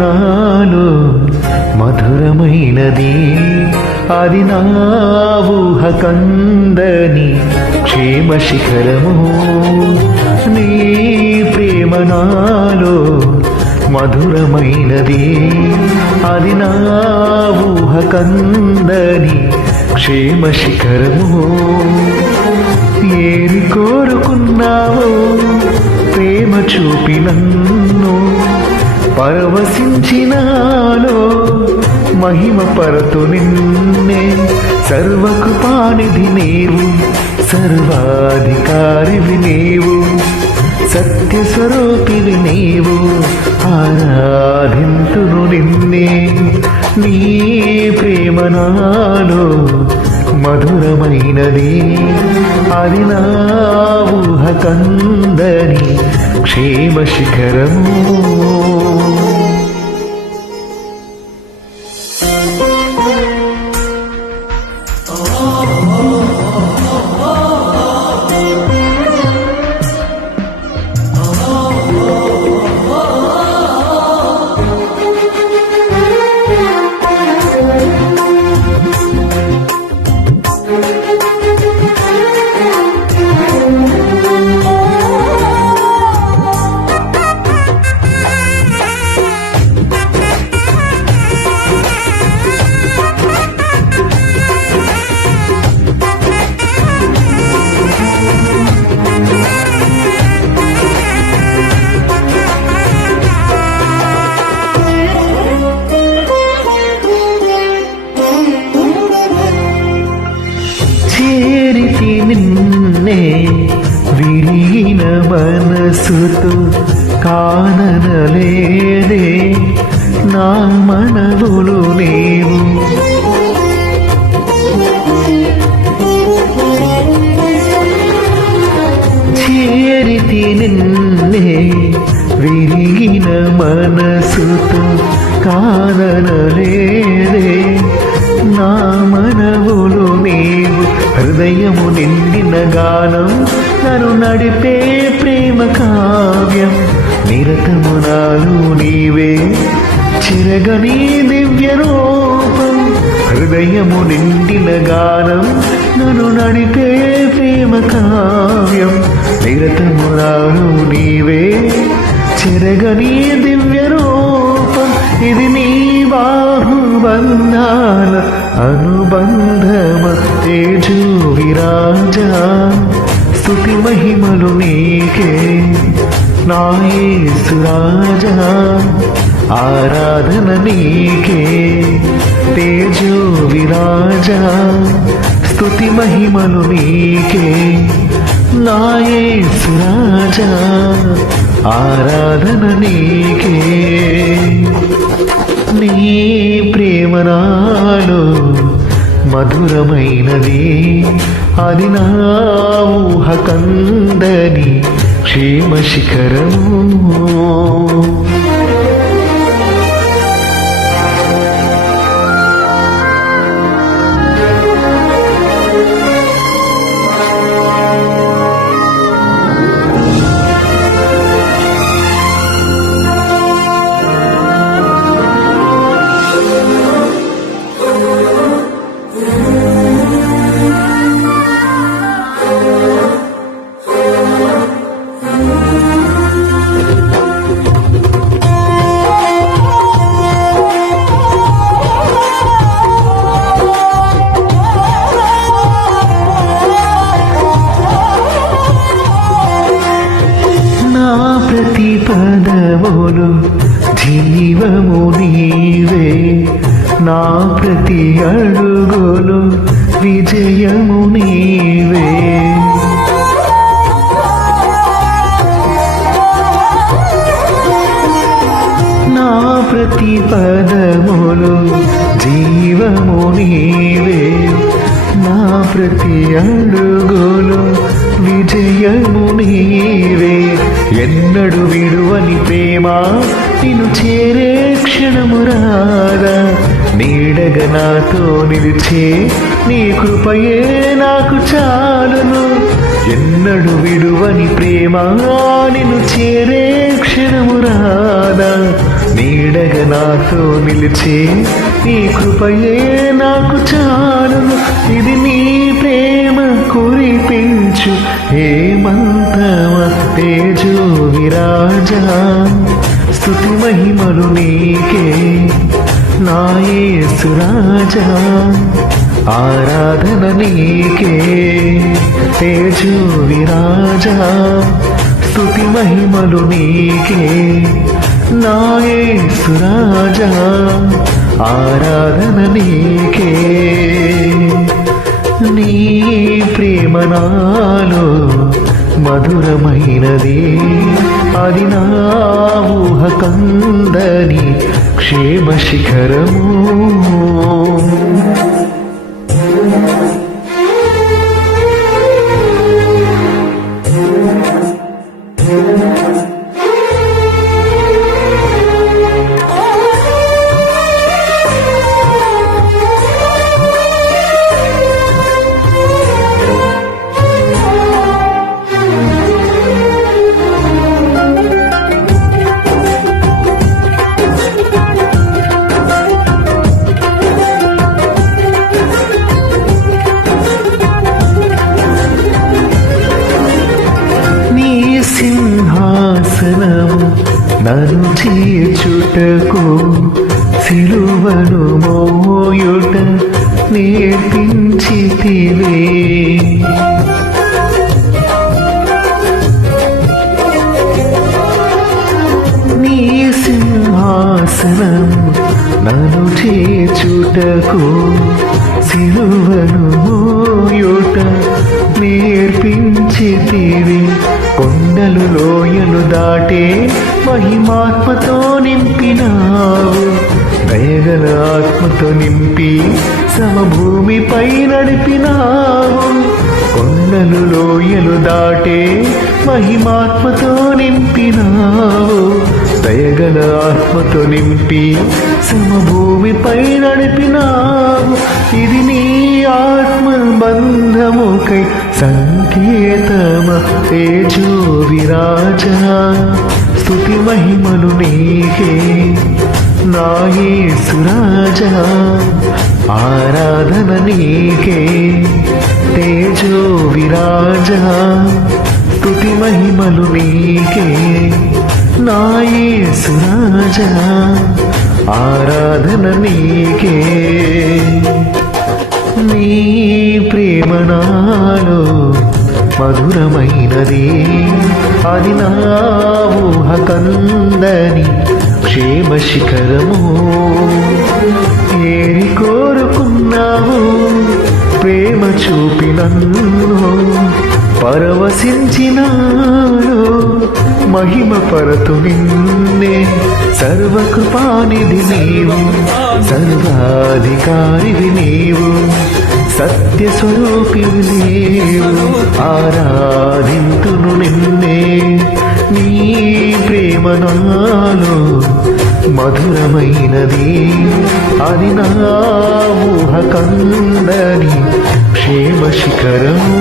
నాలో మధురమైనది, అది నా ఊహ కందని క్షేమ శిఖరము. నీ ప్రేమ నాలో మధురమైనది, అది నా ఊహ కందని క్షేమ శిఖరము. ఏరి కోరుకున్నావో ప్రేమ చూపి నన్ను, పరవశించినాలో మహిమ పరతు నిన్నే. సర్వకృపానిధి నీవు, సర్వాధికారివి నీవు, సత్యస్వరూపివి నీవు, ఆరాధింతును నిన్నే. నీ ప్రేమ నాలో మధురమైనది, అది నా ఊహ కందని క్షేమ శిఖరము. చేరితి నిన్నే విలీన మనసుతో, కాననలేదే నా మనవులు నీవు. చేరితి నిన్నే విలీన మనసుతో, కాననలేదే నా మనవులు నీవు. హృదయము నిండిన గానం నన్ను నడిపే ప్రేమ కావ్యం, నిరతము నాలో నీవే చిరగని దివ్య రూపం. హృదయము నిండిన గానం నన్ను నడిపే ప్రేమ కావ్యం, నిరతము నాలో నీవే చిరగని దివ్య రూపం. ఇది నీ బాహుబంధాల అనుబంధమ తేజో విరాజా. స్తుతి మహిమలు నీకే నా యేసు రాజా, ఆరాధన నీకే తేజో విరాజా. స్తుతి మహిమలు నీకే నా యేసు రాజా, ఆరాధన నీకే. నీ ప్రేమ నాలో మధురమైనది, అది నా ఊహ కందని క్షేమ శిఖరము. ప్రతి పదములు జీవము నీవే, నా ప్రతి అడుగులు విజయము నీవే. నా ప్రతి పదములు జీవము నీవే, నా ప్రతి అడుగులు విజయము నీవే. ఎన్నడు విడువని ప్రేమ నిన్ను చేరే క్షణము రాదా, నీడగా నాతో నిలిచే నీ కృపయే నాకు చాలును. ఎన్నడు విడువని ప్రేమ నిన్ను చేరే క్షణము రాదా, నీడగా నాతో నిలిచే నీ కృపయే నాకు చాలును. ఇది నీ ప్రేమ కురిపించు హేమంతమ తేజో విరాజా. స్తుతి మహిమలు నీకే నా యేసు రాజా. ఆరాధన నీకే తేజో విరాజా. స్తుతి మహిమలు నీకే నా యేసు రాజా. ఆరాధన నీకే. నీ ప్రేమ నాలో మధురమైనది, అది నా ఊహ కందని క్షేమ శిఖరము. సింహాసనము నన్ను చేర్చుటకు సిలువను మోయుట నేర్పించితివే. నీ సింహాసనము నన్ను చేర్చుటకు సిలువను మోయుట నేర్పించితివే. కొండలు లోయలు దాటే మహిమాత్మతో నింపినావు. దయగల ఆత్మతో నింపి సమభూమిపై నడిపినావు. కొండలు లోయలు దాటే మహిమాత్మతో నింపినావు. దయగల ఆత్మతో నింపి సమభూమిపై నడిపినావు. ఇది నీ ఆత్మ బంధముకై సంకేతమ తేజో విరాజా. స్తుతి మహిమలు నీకే నా యేసు రాజా. ఆరాధన నీకే తేజో విరాజా. స్తుతి మహిమలు నీకే నా యేసు రాజా. ఆరాధన నీకే. నీ ప్రేమ నాలో మధురమైనది, అది నా ఊహ కందని క్షేమ శిఖరము. ఏరి కోరుకున్నావు ప్రేమ చూపి నన్ను, పరవశించినాను మహిమ పరతు నిన్నే. సర్వకృపానిధి నీవు, సర్వాధికారివి నీవు, సత్య స్వరూపివి నీవు. ఆరాధింతును నిన్నే. నీ ప్రేమ నాలో మధురమైనది, అది నా ఊహ కందని క్షేమ శిఖరము.